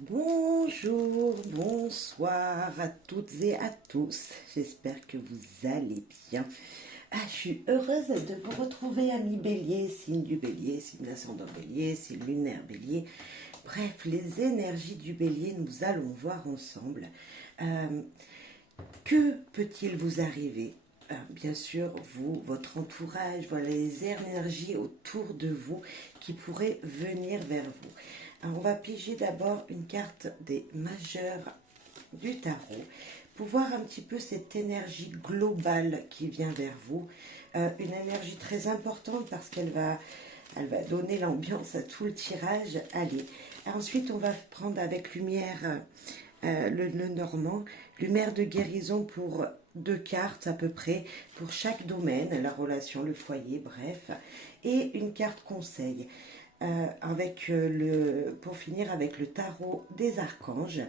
Bonjour, bonsoir à toutes et à tous. J'espère que vous allez bien. Je suis heureuse de vous retrouver, amis Bélier, signe du Bélier, signe d'ascendant Bélier, signe lunaire Bélier. Bref, les énergies du Bélier, nous allons voir ensemble. Que peut-il vous arriver? Bien sûr, vous, votre entourage, voilà les énergies autour de vous qui pourraient venir vers vous. Alors, on va piger d'abord une carte des majeurs du tarot pour voir un petit peu cette énergie globale qui vient vers vous. Une énergie très importante parce elle va donner l'ambiance à tout le tirage. Allez, ensuite on va prendre avec lumière le normand, lumière de guérison pour 2 cartes à peu près pour chaque domaine, la relation, le foyer, bref, et une carte conseil. Pour finir avec le tarot des archanges,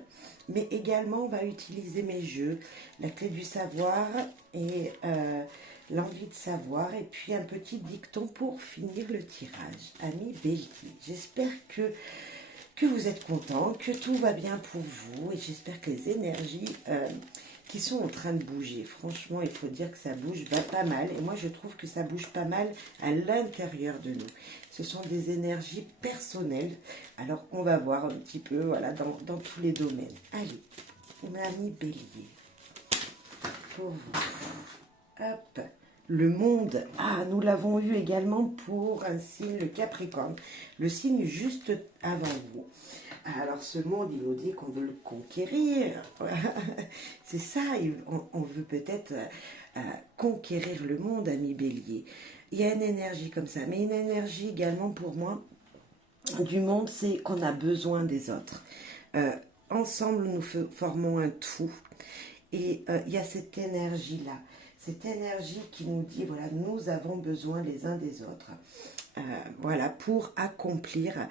mais également on va utiliser mes jeux, la clé du savoir et l'envie de savoir, et puis un petit dicton pour finir le tirage. Amis Bélier, j'espère que vous êtes contents, que tout va bien pour vous, et j'espère que les énergies qui sont en train de bouger, franchement il faut dire que ça bouge pas mal, et moi je trouve que ça bouge pas mal à l'intérieur de nous. Ce sont des énergies personnelles, alors on va voir un petit peu voilà, dans tous les domaines. Allez, mon ami Bélier, pour vous, hop, le monde, nous l'avons eu également pour un signe, le Capricorne, le signe juste avant vous. Alors ce monde, il nous dit qu'on veut le conquérir. C'est ça, on veut peut-être conquérir le monde, ami Bélier. Il y a une énergie comme ça, mais une énergie également pour moi du monde, c'est qu'on a besoin des autres. Ensemble, nous formons un tout. Et il y a cette énergie qui nous dit, voilà, nous avons besoin les uns des autres. Voilà, pour accomplir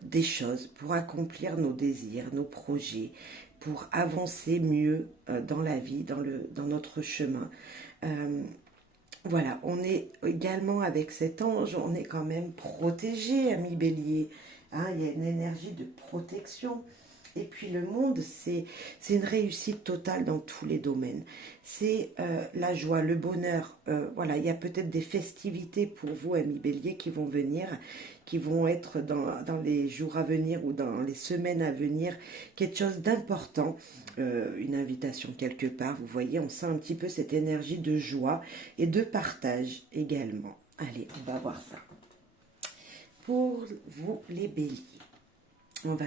des choses, pour accomplir nos désirs, nos projets, pour avancer mieux dans la vie, dans notre chemin. Voilà, on est également avec cet ange, on est quand même protégé, ami Bélier. Il y a une énergie de protection. Et puis le monde, c'est une réussite totale dans tous les domaines. C'est la joie, le bonheur. Voilà, il y a peut-être des festivités pour vous, amis Bélier, qui vont venir, qui vont être dans les jours à venir ou dans les semaines à venir. Quelque chose d'important, une invitation quelque part. Vous voyez, on sent un petit peu cette énergie de joie et de partage également. Allez, on va voir ça. Pour vous, les Béliers. On va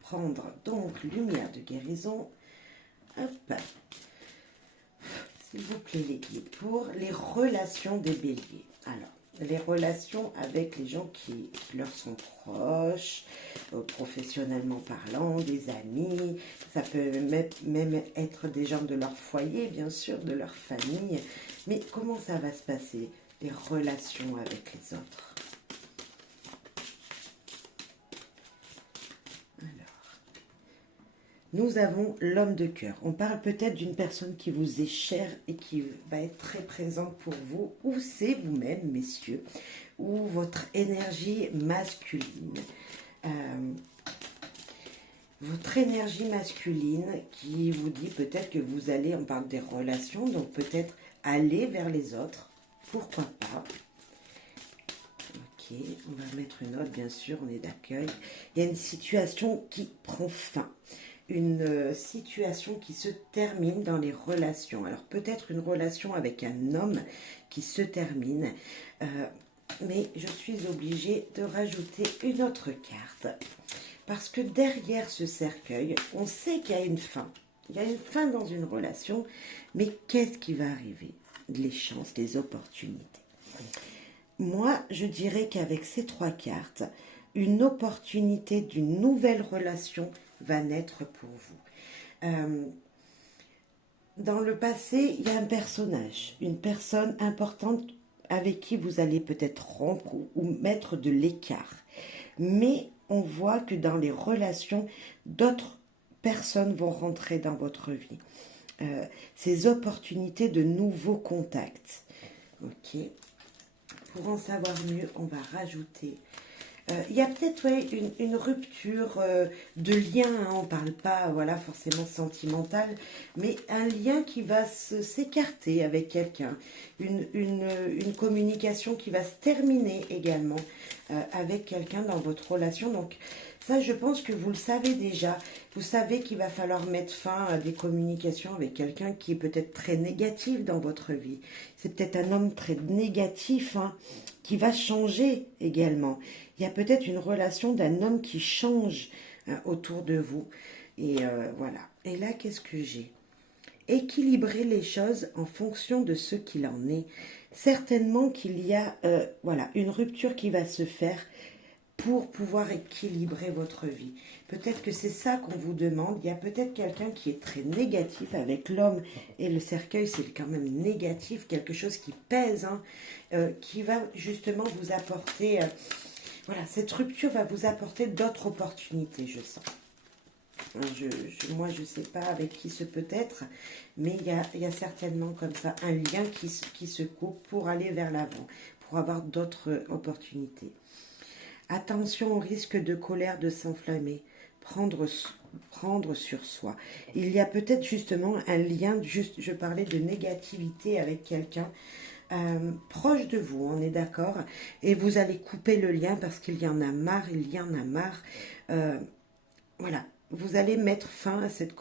prendre donc lumière de guérison. Hop. S'il vous plaît, les guides, pour les relations des béliers. Alors, les relations avec les gens qui leur sont proches, professionnellement parlant, des amis. Ça peut même être des gens de leur foyer, bien sûr, de leur famille. Mais comment ça va se passer, les relations avec les autres? Nous avons l'homme de cœur. On parle peut-être d'une personne qui vous est chère et qui va être très présente pour vous, ou c'est vous-même, messieurs, ou votre énergie masculine. Votre énergie masculine qui vous dit peut-être que vous allez, on parle des relations, donc peut-être aller vers les autres. Pourquoi pas? Ok, on va mettre une note, bien sûr, on est d'accueil. Il y a une situation qui prend fin. Une situation qui se termine dans les relations. Alors peut-être une relation avec un homme qui se termine, mais je suis obligée de rajouter une autre carte. Parce que derrière ce cercueil, on sait qu'il y a une fin. Il y a une fin dans une relation, mais qu'est-ce qui va arriver? Les chances, les opportunités. Moi, je dirais qu'avec ces 3 cartes, une opportunité d'une nouvelle relation va naître pour vous. Dans le passé, il y a un personnage, une personne importante avec qui vous allez peut-être rompre ou mettre de l'écart. Mais on voit que dans les relations, d'autres personnes vont rentrer dans votre vie. Ces opportunités de nouveaux contacts. Ok. Pour en savoir mieux, on va rajouter Il y a peut-être ouais, une rupture de lien, hein, on ne parle pas voilà, forcément sentimental, mais un lien qui va s'écarter avec quelqu'un, une communication qui va se terminer également avec quelqu'un dans votre relation. Donc ça, je pense que vous le savez déjà. Vous savez qu'il va falloir mettre fin à des communications avec quelqu'un qui est peut-être très négatif dans votre vie. C'est peut-être un homme très négatif, hein, qui va changer également. Il y a peut-être une relation d'un homme qui change autour de vous. Et voilà. Et là, qu'est-ce que j'ai? Équilibrer les choses en fonction de ce qu'il en est. Certainement qu'il y a voilà, une rupture qui va se faire pour pouvoir équilibrer votre vie. Peut-être que c'est ça qu'on vous demande. Il y a peut-être quelqu'un qui est très négatif avec l'homme et le cercueil, c'est quand même négatif, quelque chose qui pèse, hein, qui va justement vous apporter... voilà, cette rupture va vous apporter d'autres opportunités, je sens. Moi, je ne sais pas avec qui ce peut être, mais il y a certainement comme ça un lien qui se coupe pour aller vers l'avant, pour avoir d'autres opportunités. Attention au risque de colère de s'enflammer, prendre sur soi. Il y a peut-être justement un lien, je parlais de négativité avec quelqu'un proche de vous, on est d'accord, et vous allez couper le lien parce qu'il y en a marre, voilà, vous allez mettre fin à cette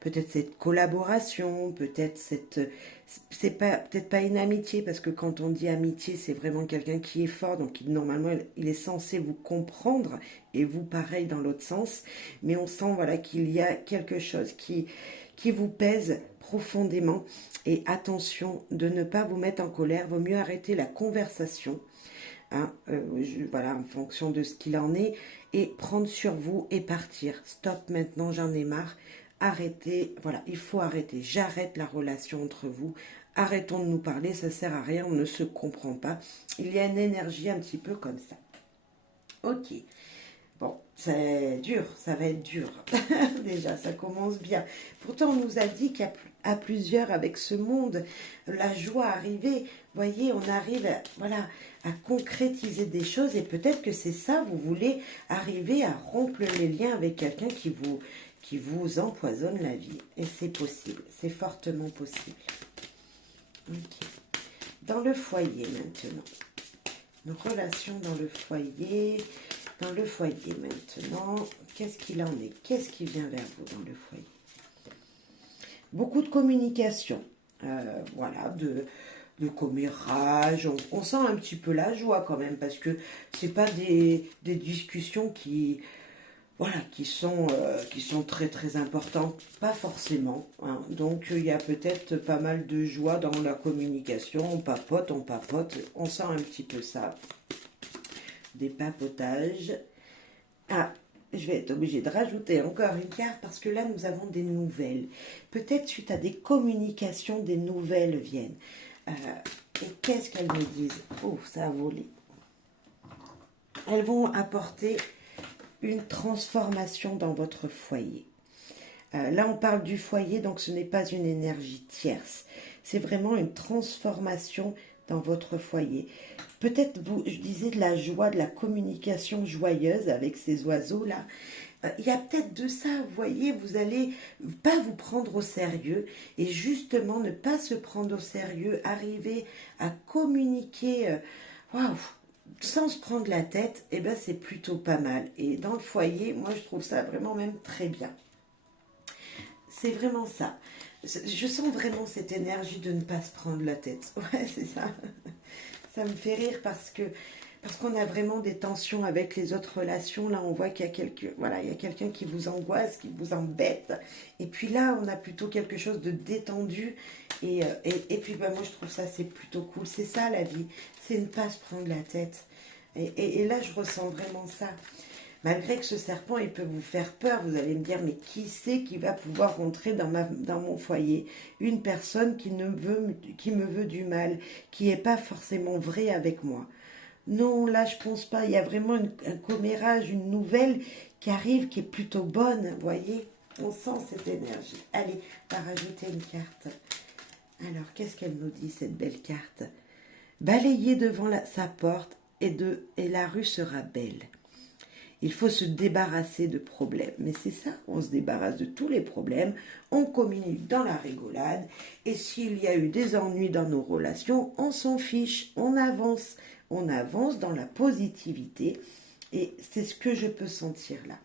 peut-être cette collaboration, peut-être c'est peut-être pas une amitié, parce que quand on dit amitié, c'est vraiment quelqu'un qui est fort, donc normalement il est censé vous comprendre, et vous pareil dans l'autre sens, mais on sent voilà qu'il y a quelque chose qui vous pèse profondément, et attention de ne pas vous mettre en colère, vaut mieux arrêter la conversation, hein, voilà, en fonction de ce qu'il en est, et prendre sur vous et partir. Stop, maintenant j'en ai marre. Arrêtez, voilà, il faut arrêter. J'arrête la relation entre vous. Arrêtons de nous parler, ça sert à rien, on ne se comprend pas. Il y a une énergie un petit peu comme ça. Ok. Bon, c'est dur, ça va être dur. Déjà, ça commence bien. Pourtant, on nous a dit qu'à plusieurs, avec ce monde, la joie arrivait. Voyez, on arrive voilà, à concrétiser des choses, et peut-être que c'est ça, vous voulez arriver à rompre les liens avec quelqu'un qui vous empoisonne la vie. Et c'est possible, c'est fortement possible. Okay. Dans le foyer maintenant. Nos relations dans le foyer... Dans le foyer maintenant, qu'est-ce qu'il en est? Qu'est-ce qui vient vers vous dans le foyer? Beaucoup de communication, voilà, de commérage. On sent un petit peu la joie quand même, parce que c'est pas des discussions voilà, qui sont très très importantes, pas forcément, hein. Donc il y a peut-être pas mal de joie dans la communication, on papote, on sent un petit peu ça. Des papotages. Ah, je vais être obligée de rajouter encore une carte, parce que là, nous avons des nouvelles. Peut-être suite à des communications, des nouvelles viennent. Et qu'est-ce qu'elles me disent? Oh, ça a volé. Elles vont apporter une transformation dans votre foyer. Là, on parle du foyer, donc ce n'est pas une énergie tierce. C'est vraiment une transformation dans votre foyer. Peut-être, je disais de la joie, de la communication joyeuse avec ces oiseaux-là. Il y a peut-être de ça, vous voyez, vous allez pas vous prendre au sérieux, et justement ne pas se prendre au sérieux, arriver à communiquer, waouh, sans se prendre la tête, et ben c'est plutôt pas mal. Et dans le foyer, moi je trouve ça vraiment même très bien. C'est vraiment ça. Je sens vraiment cette énergie de ne pas se prendre la tête. Ouais, c'est ça. Ça me fait rire parce qu'on a vraiment des tensions avec les autres relations. Là, on voit qu'il y a il y a quelqu'un qui vous angoisse, qui vous embête. Et puis là, on a plutôt quelque chose de détendu. Et puis, bah, moi, je trouve ça, c'est plutôt cool. C'est ça, la vie. C'est ne pas se prendre la tête. Et là, je ressens vraiment ça. Malgré que ce serpent, il peut vous faire peur, vous allez me dire, mais qui c'est qui va pouvoir rentrer dans mon foyer? Une personne qui me veut du mal, qui n'est pas forcément vraie avec moi. Non, là, je pense pas. Il y a vraiment un commérage, une nouvelle qui arrive, qui est plutôt bonne, vous voyez? On sent cette énergie. Allez, on va rajouter une carte. Alors, qu'est-ce qu'elle nous dit, cette belle carte? Balayer devant sa porte et la rue sera belle. Il faut se débarrasser de problèmes. Mais c'est ça, on se débarrasse de tous les problèmes, on communique dans la rigolade, et s'il y a eu des ennuis dans nos relations, on s'en fiche, on avance dans la positivité, et c'est ce que je peux sentir là.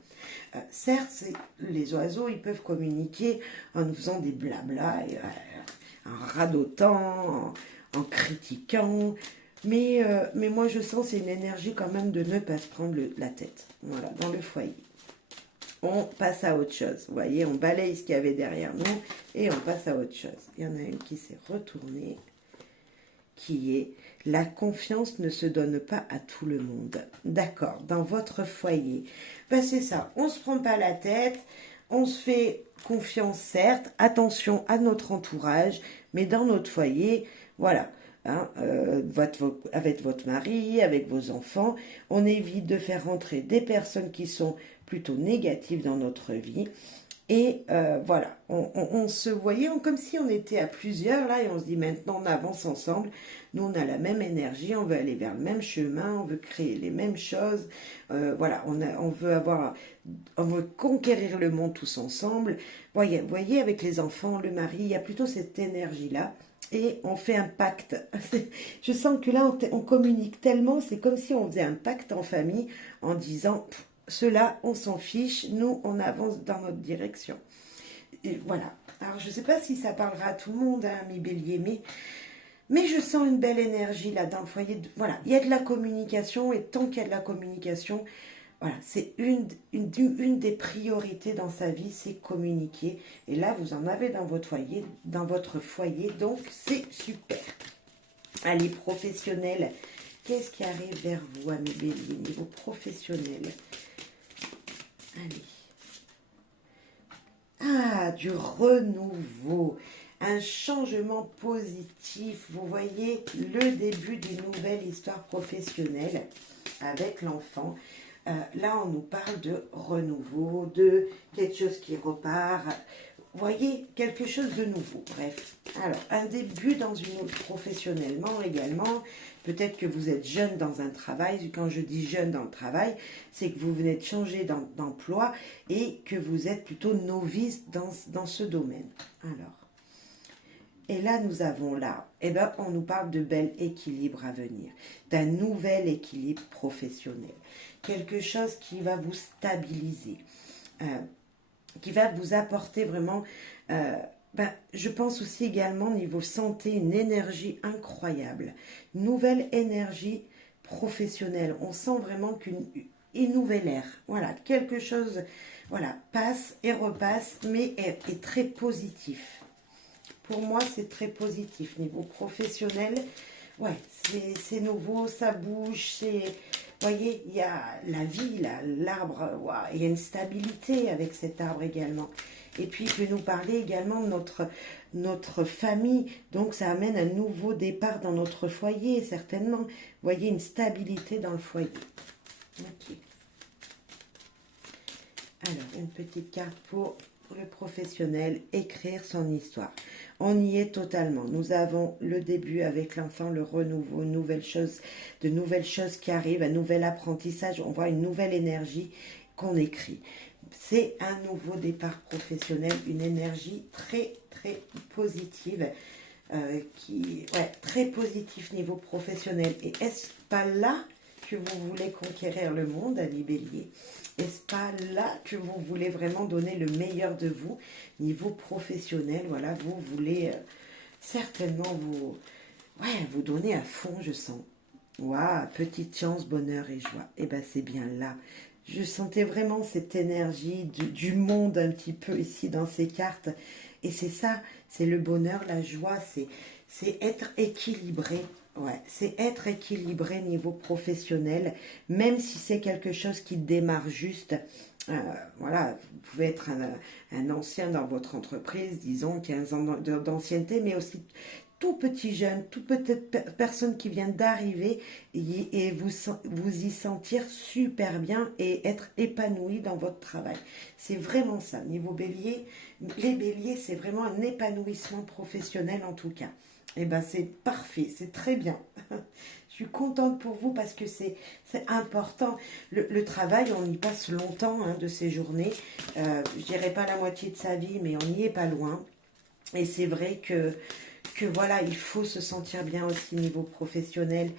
Certes, les oiseaux, ils peuvent communiquer en nous faisant des blabla, en radotant, en critiquant, mais moi je sens c'est une énergie quand même de ne pas se prendre la tête. Voilà, dans le foyer. On passe à autre chose. Vous voyez, on balaye ce qu'il y avait derrière nous et on passe à autre chose. Il y en a une qui s'est retournée, qui est la confiance ne se donne pas à tout le monde. D'accord, dans votre foyer. Ben c'est ça, on ne se prend pas la tête, on se fait confiance certes, attention à notre entourage, mais dans notre foyer, voilà. Hein, avec votre mari, avec vos enfants, on évite de faire rentrer des personnes qui sont plutôt négatives dans notre vie. Et voilà, on se voyait comme si on était à plusieurs là et on se dit maintenant on avance ensemble. Nous on a la même énergie, on veut aller vers le même chemin, on veut créer les mêmes choses. Voilà, on veut conquérir le monde tous ensemble. Voyez, avec les enfants, le mari, il y a plutôt cette énergie là. Et on fait un pacte. Je sens que là, on communique tellement, c'est comme si on faisait un pacte en famille en disant, cela, on s'en fiche, nous, on avance dans notre direction. Et voilà. Alors, je ne sais pas si ça parlera à tout le monde, hein, mes béliers, mais je sens une belle énergie là dans le foyer. Voilà, il y a de la communication, et tant qu'il y a de la communication, voilà, c'est une des priorités dans sa vie, c'est communiquer. Et là, vous en avez dans votre foyer, donc c'est super. Allez, professionnel, qu'est-ce qui arrive vers vous, amis béliers, niveau professionnel? Allez. Ah, du renouveau, un changement positif. Vous voyez le début d'une nouvelle histoire professionnelle avec l'enfant. Là, on nous parle de renouveau, de quelque chose qui repart. Vous voyez, quelque chose de nouveau. Bref, alors, un début dans une autre professionnellement également. Peut-être que vous êtes jeune dans un travail. Quand je dis jeune dans le travail, c'est que vous venez de changer d'emploi et que vous êtes plutôt novice dans ce domaine. Alors, et là, nous avons là, on nous parle de bel équilibre à venir, d'un nouvel équilibre professionnel. Quelque chose qui va vous stabiliser, qui va vous apporter vraiment, je pense aussi également niveau santé, une énergie incroyable, nouvelle énergie professionnelle. On sent vraiment une nouvelle ère, voilà, quelque chose, voilà, passe et repasse, mais est très positif. Pour moi, c'est très positif. Niveau professionnel, ouais, c'est nouveau, ça bouge, c'est... Vous voyez, il y a la vie, l'arbre, il y a une stabilité avec cet arbre également. Et puis, il peut nous parler également de notre famille. Donc, ça amène un nouveau départ dans notre foyer, certainement. Vous voyez, une stabilité dans le foyer. Ok. Alors, une petite carte pour le professionnel, écrire son histoire. On y est totalement. Nous avons le début avec l'enfant, le renouveau, de nouvelles choses qui arrivent, un nouvel apprentissage. On voit une nouvelle énergie qu'on écrit. C'est un nouveau départ professionnel, une énergie très, très positive, très positif niveau professionnel. Et est-ce pas là que vous voulez conquérir le monde, amis bélier? Est-ce pas là que vous voulez vraiment donner le meilleur de vous, niveau professionnel? Voilà, vous voulez certainement vous donner à fond, je sens. Waouh, petite chance, bonheur et joie. Et bien, c'est bien là. Je sentais vraiment cette énergie du monde un petit peu ici dans ces cartes. Et c'est ça, c'est le bonheur, la joie, c'est être équilibré. Ouais, c'est être équilibré niveau professionnel, même si c'est quelque chose qui démarre juste. Voilà, vous pouvez être un ancien dans votre entreprise, disons 15 ans d'ancienneté, mais aussi tout petit jeune, toute petite personne qui vient d'arriver et vous y sentir super bien et être épanoui dans votre travail. C'est vraiment ça. Niveau bélier, les béliers, c'est vraiment un épanouissement professionnel en tout cas. Eh bien, c'est parfait, c'est très bien. Je suis contente pour vous parce que c'est important. Le travail, on y passe longtemps hein, de ses journées. Je dirais pas la moitié de sa vie, mais on n'y est pas loin. Et c'est vrai que voilà, il faut se sentir bien aussi niveau professionnel.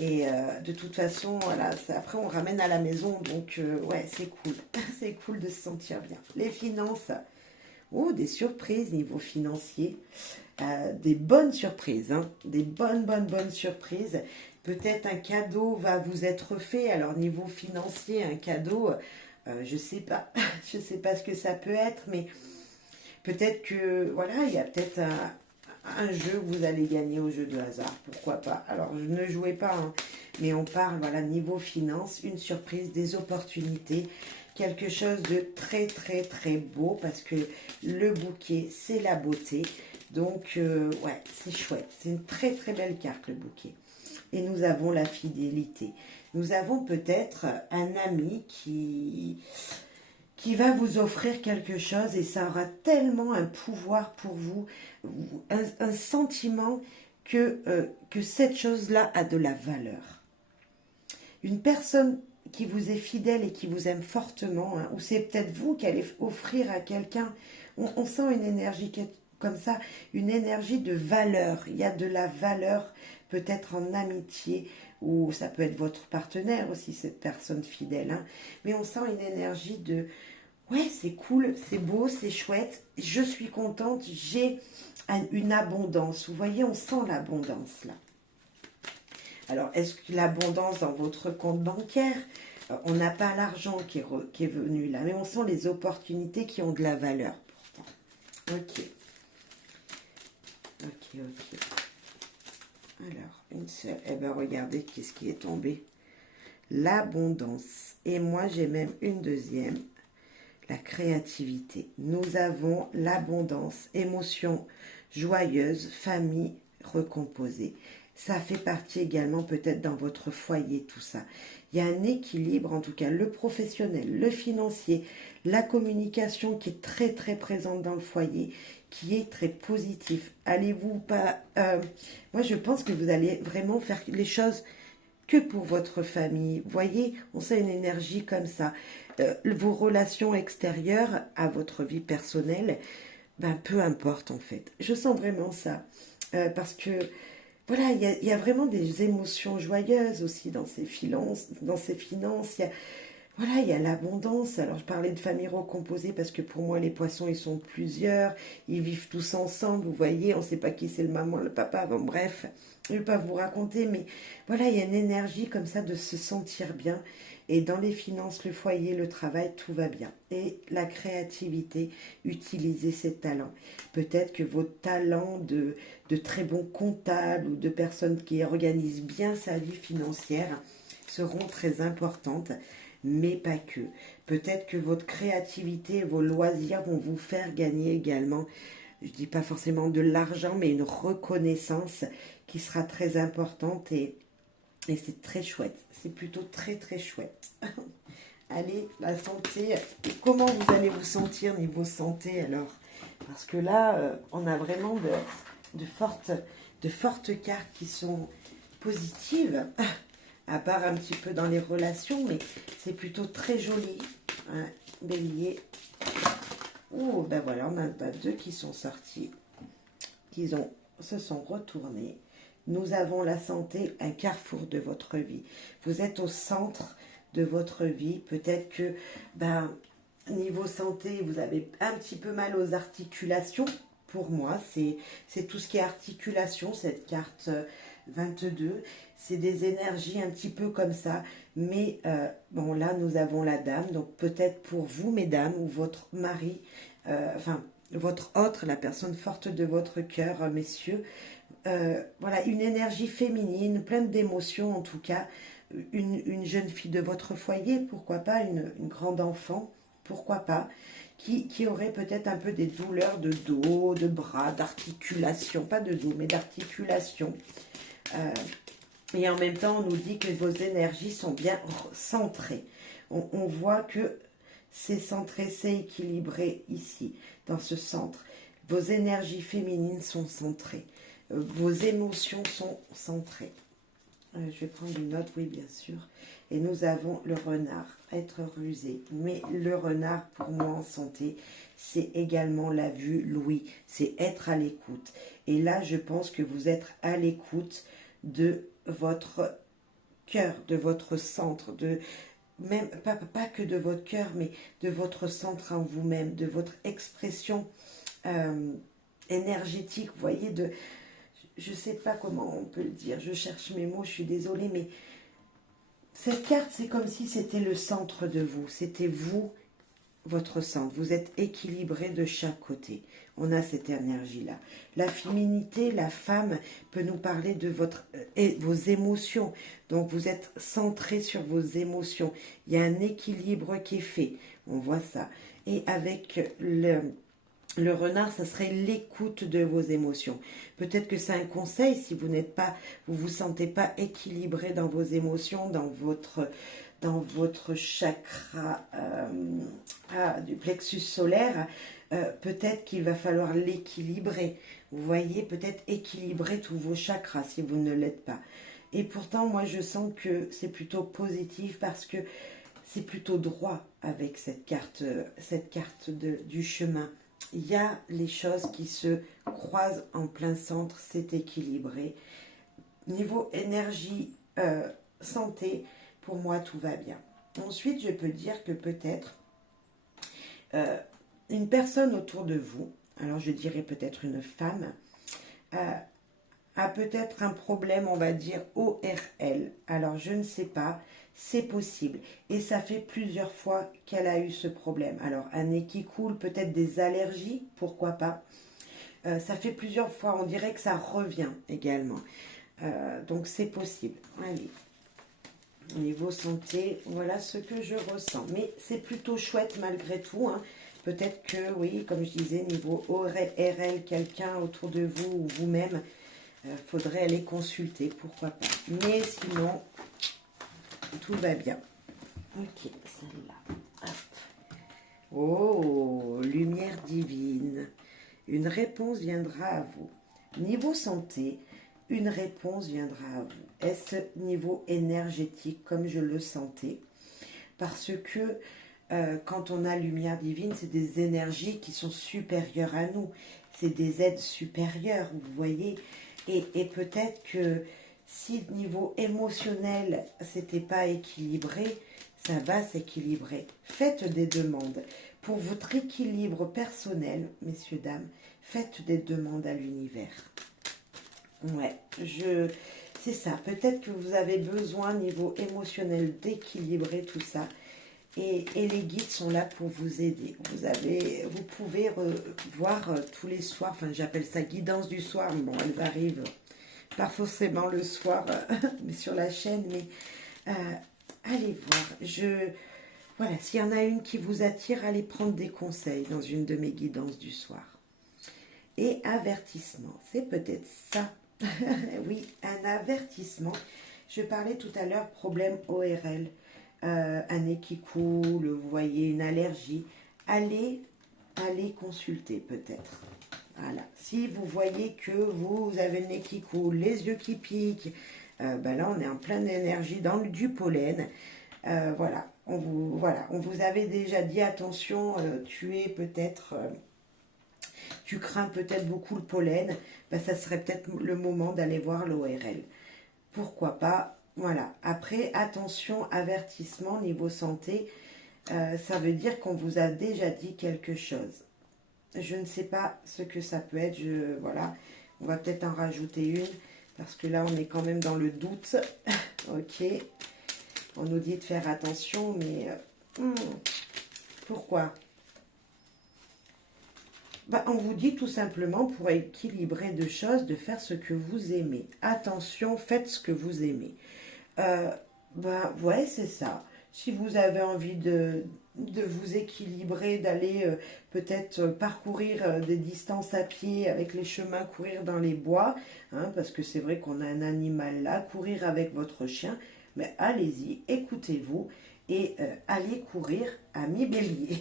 Et de toute façon, voilà, après on ramène à la maison. Donc ouais, c'est cool. C'est cool de se sentir bien. Les finances. Oh, des surprises niveau financier. Des bonnes surprises, hein, des bonnes surprises. Peut-être un cadeau va vous être fait. Alors niveau financier, un cadeau, je sais pas, je sais pas ce que ça peut être, mais peut-être que voilà, il y a peut-être un jeu que vous allez gagner au jeu de hasard, pourquoi pas. Alors ne jouez pas, hein, mais on parle voilà niveau finance, une surprise, des opportunités. Quelque chose de très beau parce que le bouquet, c'est la beauté. Donc, ouais, c'est chouette. C'est une très belle carte, le bouquet. Et nous avons la fidélité. Nous avons peut-être un ami qui va vous offrir quelque chose et ça aura tellement un pouvoir pour vous, un sentiment que cette chose-là a de la valeur. Une personne qui vous est fidèle et qui vous aime fortement, hein, ou c'est peut-être vous qui allez offrir à quelqu'un, on sent une énergie comme ça, une énergie de valeur. Il y a de la valeur peut-être en amitié, ou ça peut être votre partenaire aussi, cette personne fidèle. Hein, mais on sent une énergie de, ouais, c'est cool, c'est beau, c'est chouette, je suis contente, j'ai une abondance. Vous voyez, on sent l'abondance là. Alors, est-ce que l'abondance dans votre compte bancaire, on n'a pas l'argent qui est venu là, mais on sent les opportunités qui ont de la valeur pourtant. Ok. Alors, une seule. Eh bien, regardez qu'est-ce qui est tombé. L'abondance. Et moi, j'ai même une deuxième. La créativité. Nous avons l'abondance, émotion joyeuse, famille recomposée. Ça fait partie également peut-être dans votre foyer, tout ça. Il y a un équilibre, en tout cas, le professionnel, le financier, la communication qui est très présente dans le foyer, qui est très positif. Allez-vous pas... moi, je pense que vous allez vraiment faire les choses que pour votre famille. Vous voyez, on sent une énergie comme ça. Vos relations extérieures à votre vie personnelle, ben, peu importe en fait. Je sens vraiment ça. Parce que, voilà, il y a vraiment des émotions joyeuses aussi dans ces finances. Voilà, il y a l'abondance. Alors, je parlais de famille recomposée parce que pour moi, les poissons, ils sont plusieurs. Ils vivent tous ensemble. Vous voyez, on ne sait pas qui c'est le maman, le papa. Bon, bref, je ne vais pas vous raconter. Mais voilà, il y a une énergie comme ça de se sentir bien. Et dans les finances, le foyer, le travail, tout va bien. Et la créativité, utilisez ses talents. Peut-être que vos talents de très bons comptables ou de personnes qui organisent bien sa vie financière seront très importantes, mais pas que. Peut-être que votre créativité, vos loisirs vont vous faire gagner également, je ne dis pas forcément de l'argent, mais une reconnaissance qui sera très importante et c'est très chouette. C'est plutôt très chouette. Allez, la santé. Comment vous allez vous sentir niveau santé alors? Parce que là, on a vraiment de fortes cartes qui sont positives. À part un petit peu dans les relations, mais c'est plutôt très joli. Hein, bélier. Oh, ben voilà, on a deux qui sont sortis. Se sont retournés. Nous avons la santé, un carrefour de votre vie. Vous êtes au centre de votre vie. Peut-être que, ben, niveau santé, vous avez un petit peu mal aux articulations. Pour moi, c'est tout ce qui est articulation, cette carte 22. C'est des énergies un petit peu comme ça. Mais, bon, là, nous avons la dame. Donc, peut-être pour vous, mesdames, ou votre mari, enfin, votre autre, la personne forte de votre cœur, messieurs, voilà, une énergie féminine, pleine d'émotions en tout cas, une jeune fille de votre foyer, pourquoi pas, une grande enfant, pourquoi pas, qui aurait peut-être un peu des douleurs de dos, de bras, d'articulation, pas de dos, mais d'articulation. Et en même temps, on nous dit que vos énergies sont bien centrées. On voit que c'est centré, c'est équilibré ici, dans ce centre. Vos énergies féminines sont centrées. Vos émotions sont centrées. Je vais prendre une note, oui, bien sûr. Et nous avons le renard, être rusé. Mais le renard, pour moi, en santé, c'est également la vue, l'ouïe. C'est être à l'écoute. Et là, je pense que vous êtes à l'écoute de votre cœur, de votre centre, de même pas que de votre cœur, mais de votre centre en vous-même, de votre expression énergétique, vous voyez, je ne sais pas comment on peut le dire, je cherche mes mots, je suis désolée, mais cette carte, c'est comme si c'était le centre de vous, c'était vous, votre centre, vous êtes équilibré de chaque côté. On a cette énergie-là. La féminité, la femme peut nous parler de vos émotions. Donc vous êtes centré sur vos émotions. Il y a un équilibre qui est fait. On voit ça. Et avec le renard, ça serait l'écoute de vos émotions. Peut-être que c'est un conseil si vous vous sentez pas équilibré dans vos émotions, dans votre chakra du plexus solaire, peut-être qu'il va falloir l'équilibrer. Vous voyez, peut-être équilibrer tous vos chakras si vous ne l'êtes pas. Et pourtant, moi, je sens que c'est plutôt positif parce que c'est plutôt droit avec cette carte du chemin. Il y a les choses qui se croisent en plein centre, c'est équilibré. Niveau énergie, santé, pour moi, tout va bien. Ensuite, je peux dire que peut-être une personne autour de vous, alors je dirais peut-être une femme, a peut-être un problème, on va dire, ORL. Alors, je ne sais pas, c'est possible. Et ça fait plusieurs fois qu'elle a eu ce problème. Alors, un nez qui coule, peut-être des allergies, pourquoi pas. Ça fait plusieurs fois, on dirait que ça revient également. Donc, c'est possible. Allez. Au niveau santé, voilà ce que je ressens. Mais c'est plutôt chouette malgré tout. Hein. Peut-être que, oui, comme je disais, niveau ORL, quelqu'un autour de vous ou vous-même, faudrait aller consulter, pourquoi pas. Mais sinon, tout va bien. Ok, celle-là. Oh, lumière divine. Une réponse viendra à vous. Niveau santé, une réponse viendra à vous. Est-ce niveau énergétique comme je le sentais? Parce que quand on a lumière divine, c'est des énergies qui sont supérieures à nous. C'est des aides supérieures, vous voyez. Et peut-être que si le niveau émotionnel c'était pas équilibré, ça va s'équilibrer. Faites des demandes. Pour votre équilibre personnel, messieurs, dames, faites des demandes à l'univers. Ouais, c'est ça. Peut-être que vous avez besoin, niveau émotionnel, d'équilibrer tout ça. Et les guides sont là pour vous aider. Vous pouvez voir tous les soirs, enfin j'appelle ça guidance du soir, bon elles arrivent pas forcément le soir, mais sur la chaîne, mais allez voir. Voilà, s'il y en a une qui vous attire, allez prendre des conseils dans une de mes guidances du soir. Et avertissement, c'est peut-être ça. Oui, un avertissement. Je parlais tout à l'heure, problème ORL. Un nez qui coule, vous voyez, une allergie, allez consulter peut-être. Voilà. Si vous voyez que vous avez le nez qui coule, les yeux qui piquent, ben là on est en pleine énergie dans du pollen. Voilà, on vous avait déjà dit attention, tu crains peut-être beaucoup le pollen, ben ça serait peut-être le moment d'aller voir l'ORL. Pourquoi pas? Voilà, après, attention, avertissement, niveau santé, ça veut dire qu'on vous a déjà dit quelque chose. Je ne sais pas ce que ça peut être, voilà, on va peut-être en rajouter une, parce que là, on est quand même dans le doute. Ok, on nous dit de faire attention, mais pourquoi? Bah, on vous dit tout simplement, pour équilibrer deux choses, de faire ce que vous aimez. Attention, faites ce que vous aimez. Ben ouais, c'est ça. Si vous avez envie de vous équilibrer, d'aller peut-être parcourir des distances à pied avec les chemins, courir dans les bois, hein, parce que c'est vrai qu'on a un animal là, courir avec votre chien, mais allez-y, écoutez-vous et allez courir à mi-bélier.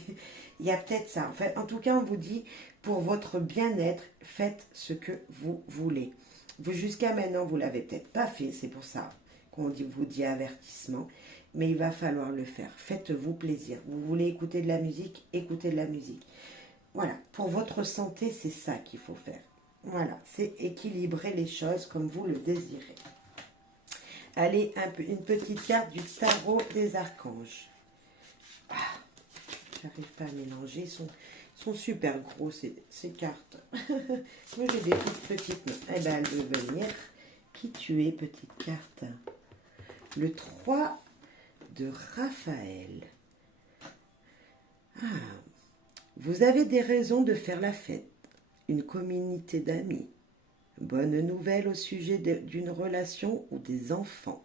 Il y a peut-être ça. En fait, en tout cas, on vous dit, pour votre bien-être, faites ce que vous voulez. Vous, jusqu'à maintenant, vous ne l'avez peut-être pas fait, c'est pour ça qu'on vous dit avertissement, mais il va falloir le faire. Faites-vous plaisir. Vous voulez écouter de la musique, écoutez de la musique. Voilà, pour votre santé, c'est ça qu'il faut faire. Voilà, c'est équilibrer les choses comme vous le désirez. Allez, une petite carte du tarot des archanges. Ah, j'arrive pas à mélanger, ils sont super gros ces cartes. Moi j'ai des petites mains. Eh bien, elle veut venir. Qui tu es, petite carte? Le 3 de Raphaël. Ah, vous avez des raisons de faire la fête. Une communauté d'amis. Bonne nouvelle au sujet d'une relation ou des enfants.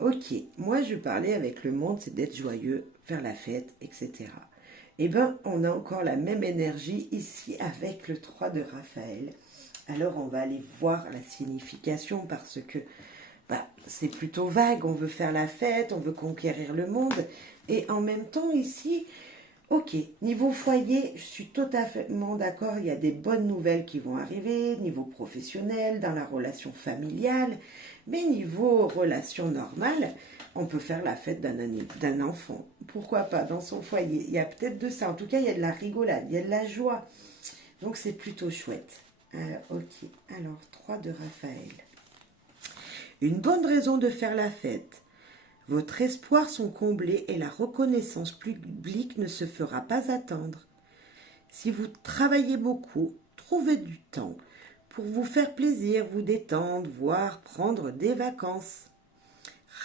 Ok, moi je parlais avec le monde, c'est d'être joyeux, faire la fête, etc. Eh bien, on a encore la même énergie ici avec le 3 de Raphaël. Alors, on va aller voir la signification parce que c'est plutôt vague. On veut faire la fête, on veut conquérir le monde. Et en même temps, ici, ok, niveau foyer, je suis totalement d'accord. Il y a des bonnes nouvelles qui vont arriver, niveau professionnel, dans la relation familiale. Mais niveau relation normale, on peut faire la fête d'un enfant. Pourquoi pas dans son foyer? Il y a peut-être de ça. En tout cas, il y a de la rigolade, il y a de la joie. Donc, c'est plutôt chouette. Ok, alors 3 de Raphaël. Une bonne raison de faire la fête. Votre espoirs sont comblés et la reconnaissance publique ne se fera pas attendre. Si vous travaillez beaucoup, trouvez du temps pour vous faire plaisir, vous détendre, voire prendre des vacances.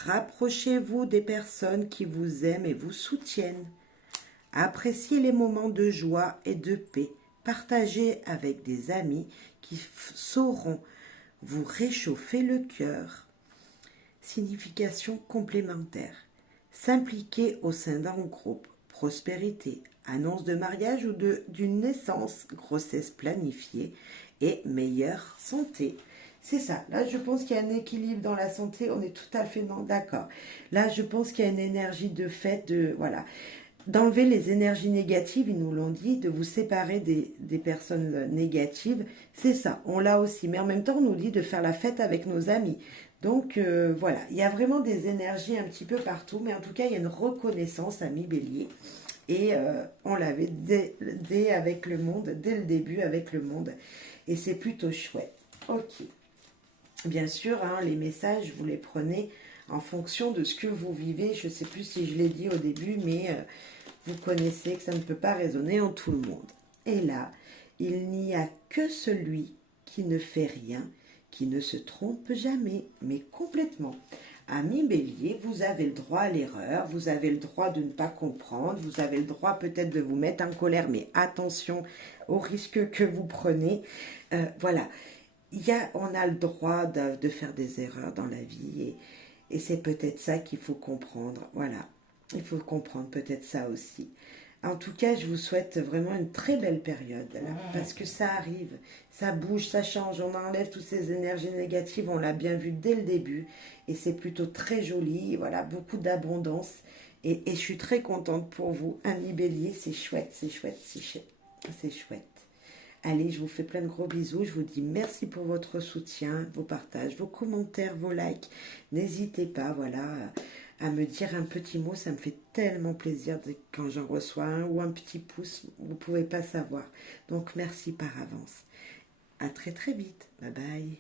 Rapprochez-vous des personnes qui vous aiment et vous soutiennent. Appréciez les moments de joie et de paix. Partagez avec des amis qui sauront vous réchauffer le cœur. Signification complémentaire. S'impliquer au sein d'un groupe. Prospérité. Annonce de mariage ou d'une naissance. Grossesse planifiée. Et meilleure santé. C'est ça. Là, je pense qu'il y a un équilibre dans la santé. On est tout à fait d'accord. Là, je pense qu'il y a une énergie de fête. Voilà. D'enlever les énergies négatives, ils nous l'ont dit, de vous séparer des personnes négatives, c'est ça, on l'a aussi. Mais en même temps, on nous dit de faire la fête avec nos amis. Donc voilà, il y a vraiment des énergies un petit peu partout, mais en tout cas, il y a une reconnaissance, ami Bélier. Et on l'avait dès avec le monde, dès le début avec le monde. Et c'est plutôt chouette. Ok. Bien sûr, hein, les messages, vous les prenez en fonction de ce que vous vivez. Je ne sais plus si je l'ai dit au début, mais vous connaissez que ça ne peut pas résonner en tout le monde. Et là, il n'y a que celui qui ne fait rien, qui ne se trompe jamais, mais complètement. Ami Bélier, vous avez le droit à l'erreur, vous avez le droit de ne pas comprendre, vous avez le droit peut-être de vous mettre en colère, mais attention aux risques que vous prenez. Voilà, on a le droit de faire des erreurs dans la vie et c'est peut-être ça qu'il faut comprendre. Voilà, il faut comprendre peut-être ça aussi. En tout cas, je vous souhaite vraiment une très belle période, là, parce que ça arrive, ça bouge, ça change, on enlève toutes ces énergies négatives, on l'a bien vu dès le début, et c'est plutôt très joli, voilà, beaucoup d'abondance, et je suis très contente pour vous, ami Bélier, c'est chouette, c'est chouette, c'est chouette. Allez, je vous fais plein de gros bisous, je vous dis merci pour votre soutien, vos partages, vos commentaires, vos likes, n'hésitez pas, voilà, à me dire un petit mot, ça me fait tellement plaisir quand j'en reçois un ou un petit pouce, vous ne pouvez pas savoir. Donc merci par avance. À très très vite, bye bye.